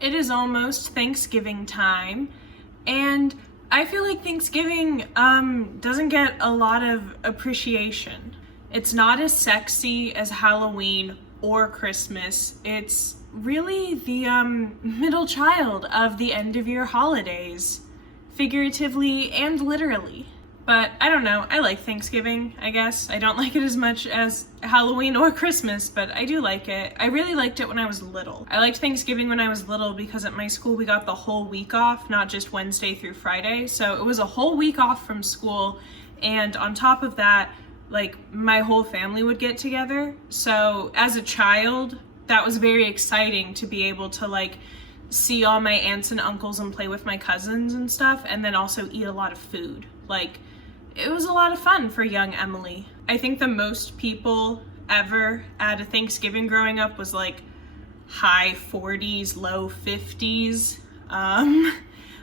It is almost Thanksgiving time, and I feel like Thanksgiving doesn't get a lot of appreciation. It's not as sexy as Halloween or Christmas. It's really the middle child of the end of year holidays, figuratively and literally. But I don't know, I like Thanksgiving, I guess. I don't like it as much as Halloween or Christmas, but I do like it. I really liked it when I was little. I liked Thanksgiving when I was little because at my school we got the whole week off, not just Wednesday through Friday. So it was a whole week off from school, and on top of that, like, my whole family would get together. So as a child, that was very exciting to be able to like see all my aunts and uncles and play with my cousins and stuff, and then also eat a lot of food. Like, it was a lot of fun for young Emily. I think the most people ever at a Thanksgiving growing up was like high 40s, low 50s,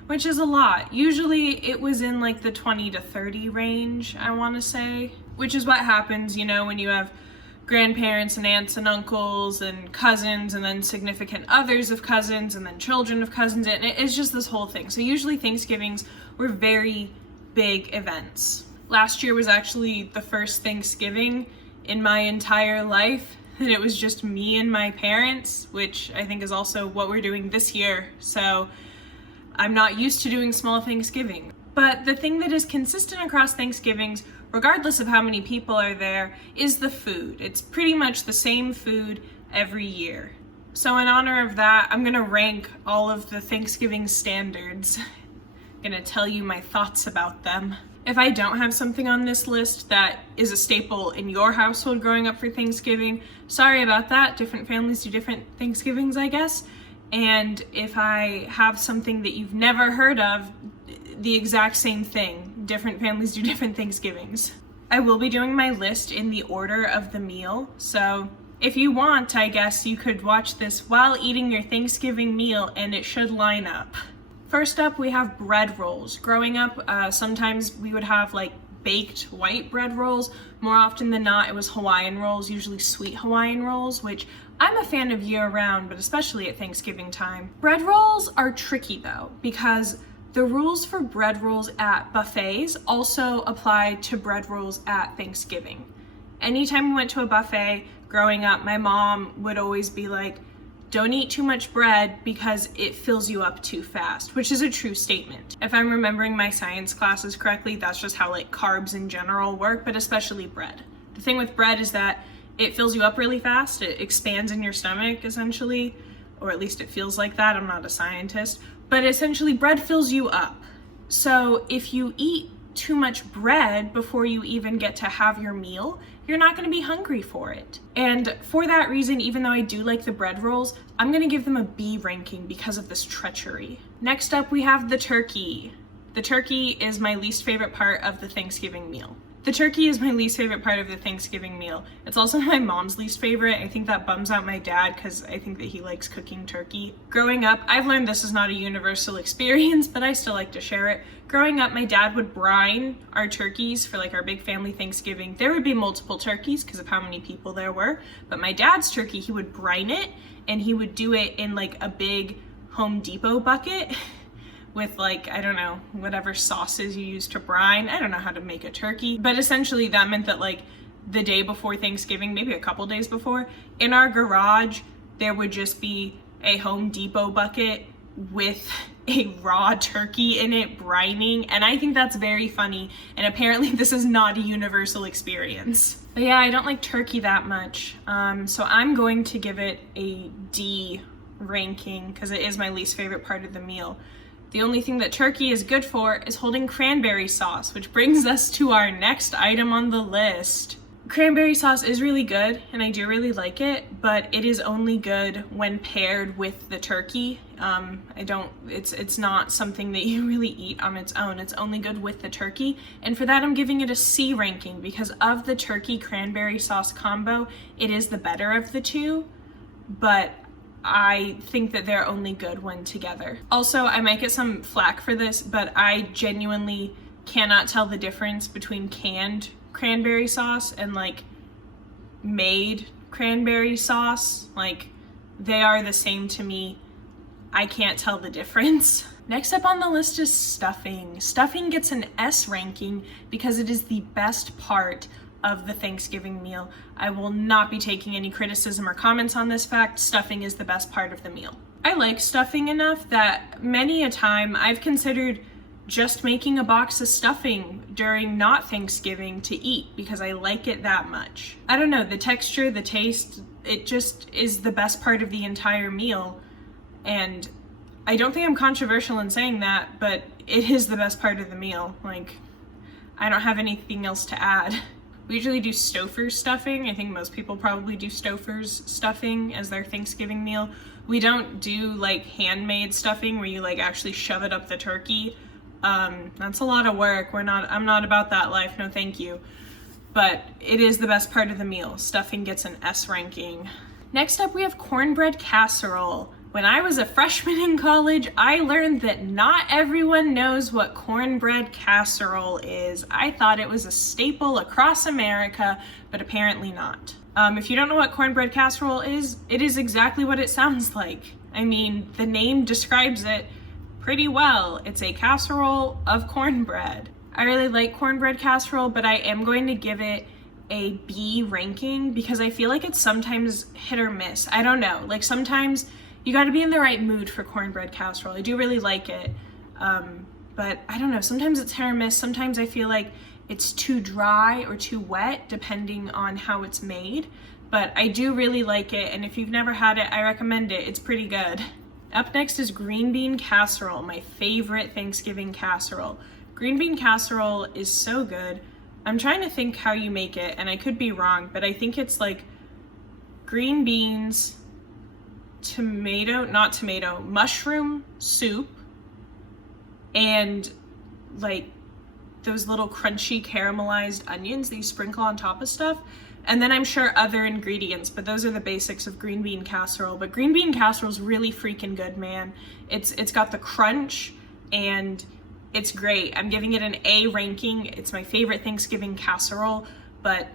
which is a lot. Usually it was in like the 20 to 30 range, I want to say, which is what happens, you know, when you have grandparents and aunts and uncles and cousins and then significant others of cousins and then children of cousins, and it's just this whole thing. So usually Thanksgivings were very big events. Last year was actually the first Thanksgiving in my entire life that it was just me and my parents, which I think is also what we're doing this year. So I'm not used to doing small Thanksgiving. But the thing that is consistent across Thanksgivings, regardless of how many people are there, is the food. It's pretty much the same food every year. So in honor of that, I'm gonna rank all of the Thanksgiving standards. Gonna tell you my thoughts about them. If I don't have something on this list that is a staple in your household growing up for Thanksgiving, sorry about that. Different families do different Thanksgivings, I guess. And if I have something that you've never heard of, the exact same thing. Different families do different Thanksgivings. I will be doing my list in the order of the meal, so if you want, I guess you could watch this while eating your Thanksgiving meal and it should line up. First up, we have bread rolls. Growing up, sometimes we would have like baked white bread rolls. More often than not, it was Hawaiian rolls, usually sweet Hawaiian rolls, which I'm a fan of year round, but especially at Thanksgiving time. Bread rolls are tricky though, because the rules for bread rolls at buffets also apply to bread rolls at Thanksgiving. Anytime we went to a buffet growing up, my mom would always be like, don't eat too much bread because it fills you up too fast, which is a true statement. If I'm remembering my science classes correctly, that's just how like carbs in general work, but especially bread. The thing with bread is that it fills you up really fast. It expands in your stomach essentially, or at least it feels like that. I'm not a scientist, but essentially bread fills you up. So if you eat too much bread before you even get to have your meal, you're not going to be hungry for it. And for that reason, even though I do like the bread rolls, I'm going to give them a B ranking because of this treachery. Next up, we have the turkey. The turkey is my least favorite part of the Thanksgiving meal. The turkey is my least favorite part of the Thanksgiving meal. It's also my mom's least favorite. I think that bums out my dad because I think that he likes cooking turkey. Growing up, I've learned this is not a universal experience, but I still like to share it. Growing up, my dad would brine our turkeys for like our big family Thanksgiving. There would be multiple turkeys because of how many people there were, but my dad's turkey, he would brine it and he would do it in like a big Home Depot bucket with like, I don't know, whatever sauces you use to brine. I don't know how to make a turkey, but essentially that meant that like the day before Thanksgiving, maybe a couple days before, in our garage, there would just be a Home Depot bucket with a raw turkey in it brining, and I think that's very funny, and apparently this is not a universal experience. But yeah, I don't like turkey that much, so I'm going to give it a D ranking because it is my least favorite part of the meal. The only thing that turkey is good for is holding cranberry sauce, which brings us to our next item on the list. Cranberry sauce is really good, and I do really like it, but it is only good when paired with the turkey. It's not something that you really eat on its own. It's only good with the turkey, and for that I'm giving it a C ranking because of the turkey cranberry sauce combo. It is the better of the two, but I think that they're only good when together. Also, I might get some flack for this, but I genuinely cannot tell the difference between canned cranberry sauce and like made cranberry sauce. Like, they are the same to me I can't tell the difference. Next up on the list is stuffing. Stuffing gets an S ranking because it is the best part of the Thanksgiving meal. I will not be taking any criticism or comments on this fact. Stuffing is the best part of the meal. I like stuffing enough that many a time I've considered just making a box of stuffing during not Thanksgiving to eat because I like it that much. I don't know, the texture, the taste, it just is the best part of the entire meal. And I don't think I'm controversial in saying that, but it is the best part of the meal. Like, I don't have anything else to add. We usually do Stouffer's stuffing. I think most people probably do Stouffer's stuffing as their Thanksgiving meal. We don't do like handmade stuffing where you like actually shove it up the turkey. That's a lot of work. I'm not about that life, no thank you. But it is the best part of the meal. Stuffing gets an S ranking. Next up we have cornbread casserole. When I was a freshman in college, I learned that not everyone knows what cornbread casserole is. I thought it was a staple across America, but apparently not. If you don't know what cornbread casserole is, it is exactly what it sounds like. I mean, the name describes it pretty well. It's a casserole of cornbread. I really like cornbread casserole, but I am going to give it a B ranking because I feel like it's sometimes hit or miss. I don't know, like sometimes you got to be in the right mood for cornbread casserole. I do really like it, but I don't know, sometimes it's hit or miss. Sometimes I feel like it's too dry or too wet depending on how it's made, but I do really like it, and if you've never had it, I recommend it. It's pretty good. Up next is green bean casserole, my favorite Thanksgiving casserole. Green bean casserole is so good. I'm trying to think how you make it, and I could be wrong, but I think it's like green beans, mushroom soup, and like those little crunchy caramelized onions that you sprinkle on top of stuff. And then I'm sure other ingredients, but those are the basics of green bean casserole. But green bean casserole is really freaking good, man. It's got the crunch and it's great. I'm giving it an A ranking. It's my favorite Thanksgiving casserole, but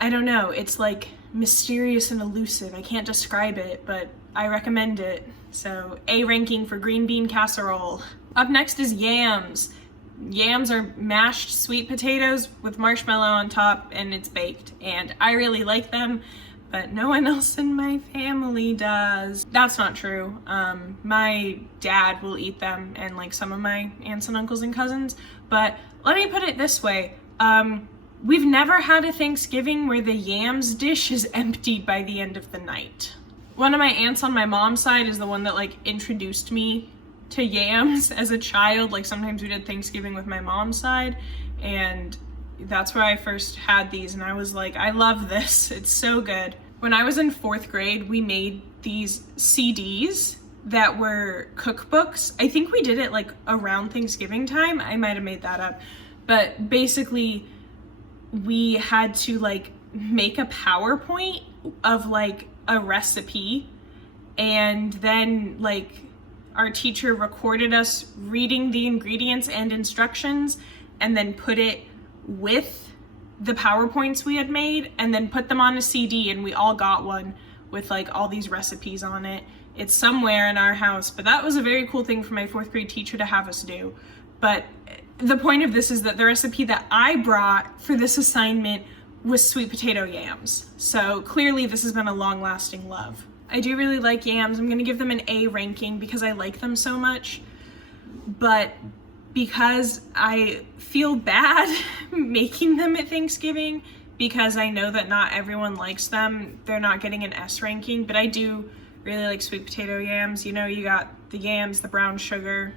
I don't know. It's like mysterious and elusive. I can't describe it, but I recommend it. So A ranking for green bean casserole. Up next is yams. Yams are mashed sweet potatoes with marshmallow on top and it's baked, and I really like them, but no one else in my family does. That's not true. My dad will eat them and like some of my aunts and uncles and cousins, but let me put it this way. We've never had a Thanksgiving where the yams dish is emptied by the end of the night. One of my aunts on my mom's side is the one that like introduced me to yams as a child. Like sometimes we did Thanksgiving with my mom's side, and that's where I first had these, and I was like, I love this. It's so good. When I was in 4th grade, we made these CDs that were cookbooks. I think we did it like around Thanksgiving time. I might have made that up, but basically we had to like make a PowerPoint of like a recipe, and then like our teacher recorded us reading the ingredients and instructions and then put it with the PowerPoints we had made and then put them on a CD, and we all got one with like all these recipes on it. It's somewhere in our house, but that was a very cool thing for my 4th grade teacher to have us do. But the point of this is that the recipe that I brought for this assignment was sweet potato yams. So clearly this has been a long-lasting love. I do really like yams. I'm gonna give them an A ranking because I like them so much, but because I feel bad making them at Thanksgiving because I know that not everyone likes them, they're not getting an S ranking, but I do really like sweet potato yams. You know, you got the yams, the brown sugar.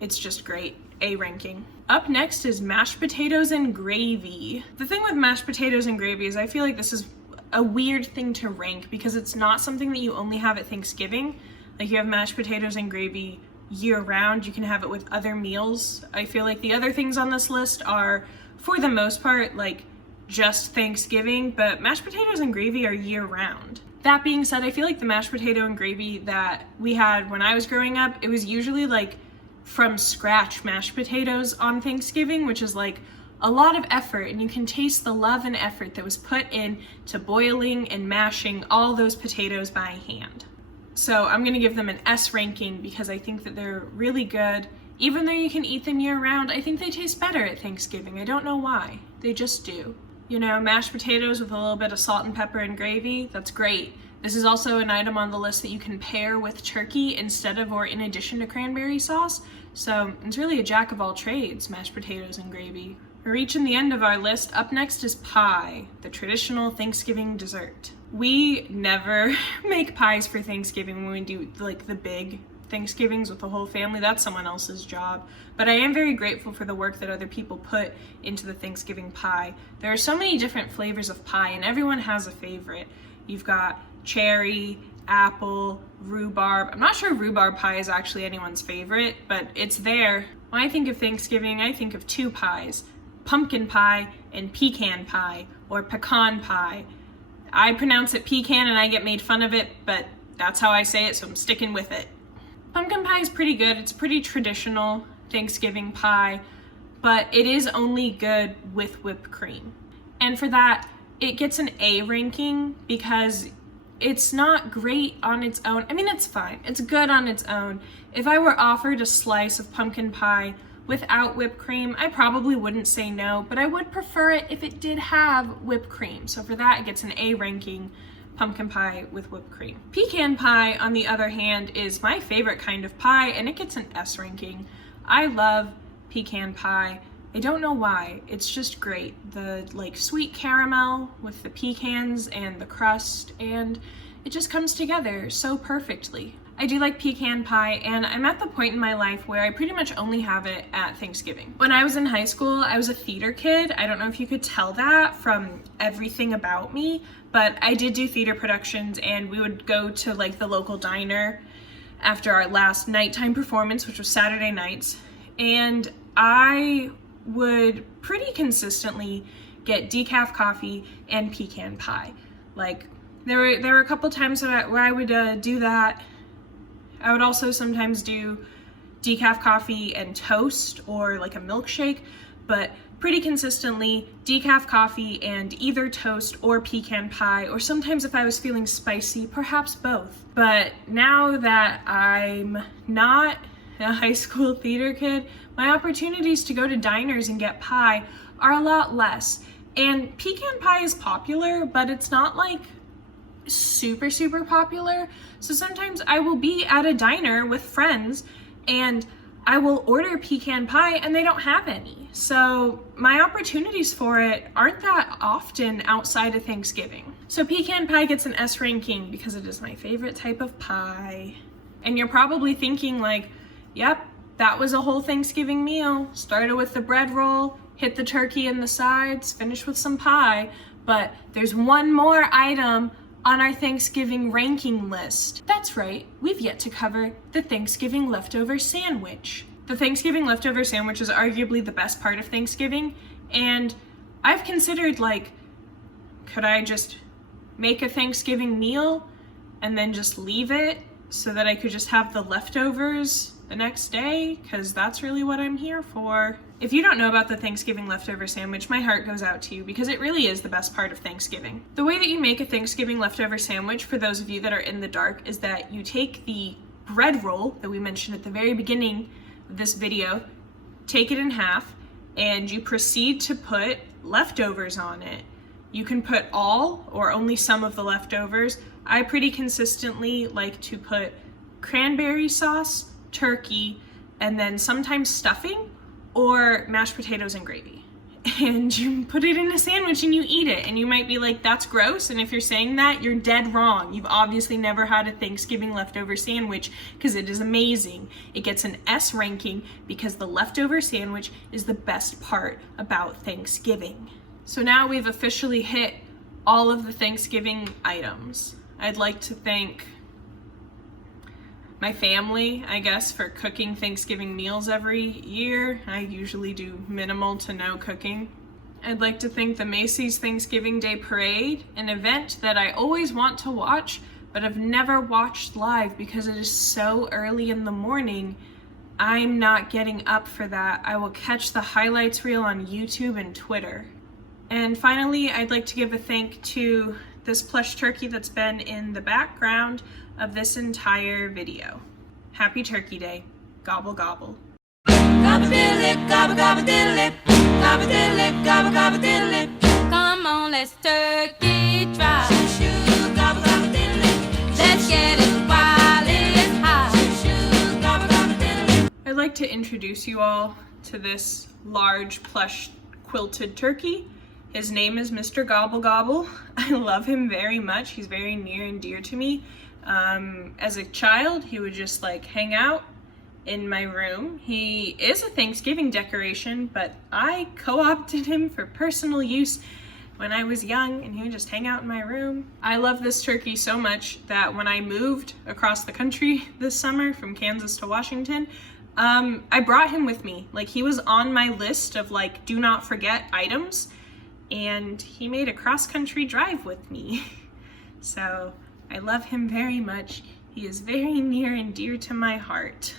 It's just great. A ranking. Up next is mashed potatoes and gravy. The thing with mashed potatoes and gravy is I feel like this is a weird thing to rank because it's not something that you only have at Thanksgiving. Like you have mashed potatoes and gravy year round. You can have it with other meals. I feel like the other things on this list are, for the most part, like just Thanksgiving, but mashed potatoes and gravy are year round. That being said, I feel like the mashed potato and gravy that we had when I was growing up, it was usually like from scratch mashed potatoes on Thanksgiving, which is like a lot of effort, and you can taste the love and effort that was put in to boiling and mashing all those potatoes by hand. So I'm gonna give them an S ranking because I think that they're really good. Even though you can eat them year round, I think they taste better at Thanksgiving. I don't know why, they just do. You know, mashed potatoes with a little bit of salt and pepper and gravy, that's great. This is also an item on the list that you can pair with turkey instead of or in addition to cranberry sauce. So it's really a jack of all trades, mashed potatoes and gravy. We're reaching the end of our list. Up next is pie, the traditional Thanksgiving dessert. We never make pies for Thanksgiving when we do like the big Thanksgivings with the whole family. That's someone else's job. But I am very grateful for the work that other people put into the Thanksgiving pie. There are so many different flavors of pie and everyone has a favorite. You've got cherry, apple, rhubarb. I'm not sure rhubarb pie is actually anyone's favorite, but it's there. When I think of Thanksgiving, I think of two pies, pumpkin pie and pecan pie, or pecan pie. I pronounce it pecan and I get made fun of it, but that's how I say it, so I'm sticking with it. Pumpkin pie is pretty good. It's pretty traditional Thanksgiving pie, but it is only good with whipped cream. And for that, it gets an A ranking because it's not great on its own. I mean, it's fine. It's good on its own. If I were offered a slice of pumpkin pie without whipped cream, I probably wouldn't say no, but I would prefer it if it did have whipped cream. So for that, it gets an A ranking, pumpkin pie with whipped cream. Pecan pie, on the other hand, is my favorite kind of pie, and it gets an S ranking. I love pecan pie. I don't know why, it's just great. The like sweet caramel with the pecans and the crust, and it just comes together so perfectly. I do like pecan pie, and I'm at the point in my life where I pretty much only have it at Thanksgiving. When I was in high school, I was a theater kid. I don't know if you could tell that from everything about me, but I did do theater productions, and we would go to like the local diner after our last nighttime performance, which was Saturday nights, and I would pretty consistently get decaf coffee and pecan pie. Like there were a couple times where I would do that. I would also sometimes do decaf coffee and toast or like a milkshake, but pretty consistently decaf coffee and either toast or pecan pie, or sometimes if I was feeling spicy, perhaps both. But now that I'm not a high school theater kid, my opportunities to go to diners and get pie are a lot less. And pecan pie is popular, but it's not like super popular. So sometimes I will be at a diner with friends and I will order pecan pie and they don't have any. So my opportunities for it aren't that often outside of Thanksgiving. So pecan pie gets an S ranking because it is my favorite type of pie. And you're probably thinking like, yep, that was a whole Thanksgiving meal. Started with the bread roll, hit the turkey and the sides, finished with some pie. But there's one more item on our Thanksgiving ranking list. That's right, we've yet to cover the Thanksgiving leftover sandwich. The Thanksgiving leftover sandwich is arguably the best part of Thanksgiving, and I've considered like, could I just make a Thanksgiving meal and then just leave it so that I could just have the leftovers the next day? Because that's really what I'm here for. If you don't know about the Thanksgiving leftover sandwich, my heart goes out to you because it really is the best part of Thanksgiving. The way that you make a Thanksgiving leftover sandwich, for those of you that are in the dark, is that you take the bread roll that we mentioned at the very beginning of this video, take it in half, and you proceed to put leftovers on it. You can put all or only some of the leftovers. I pretty consistently like to put cranberry sauce, turkey, and then sometimes stuffing or mashed potatoes and gravy. And you put it in a sandwich and you eat it. And you might be like, that's gross. And if you're saying that, you're dead wrong. You've obviously never had a Thanksgiving leftover sandwich because it is amazing. It gets an S ranking because the leftover sandwich is the best part about Thanksgiving. So now we've officially hit all of the Thanksgiving items. I'd like to thank my family, I guess, for cooking Thanksgiving meals every year. I usually do minimal to no cooking. I'd like to thank the Macy's Thanksgiving Day Parade, an event that I always want to watch, but I've never watched live because it is so early in the morning. I'm not getting up for that. I will catch the highlights reel on YouTube and Twitter. And finally, I'd like to give a thank to this plush turkey that's been in the background. of this entire video. Happy Turkey Day. Gobble gobble. Gobble diddle, gobble gobble diddle, gobble diddle, gobble gobble diddle. Come on, let's turkey try. Shoo, gobble gobble diddle. Let's get it while it's hot. Shoo, gobble gobble diddle. I'd like to introduce you all to this large plush quilted turkey. His name is Mr. Gobble Gobble. I love him very much. He's very near and dear to me. As a child, he would just like hang out in my room. He is a Thanksgiving decoration, but I co-opted him for personal use when I was young, and he would just hang out in my room. I love this turkey so much that when I moved across the country this summer from Kansas to Washington, I brought him with me. Like, he was on my list of like do not forget items, and he made a cross-country drive with me. So I love him very much. He is very near and dear to my heart.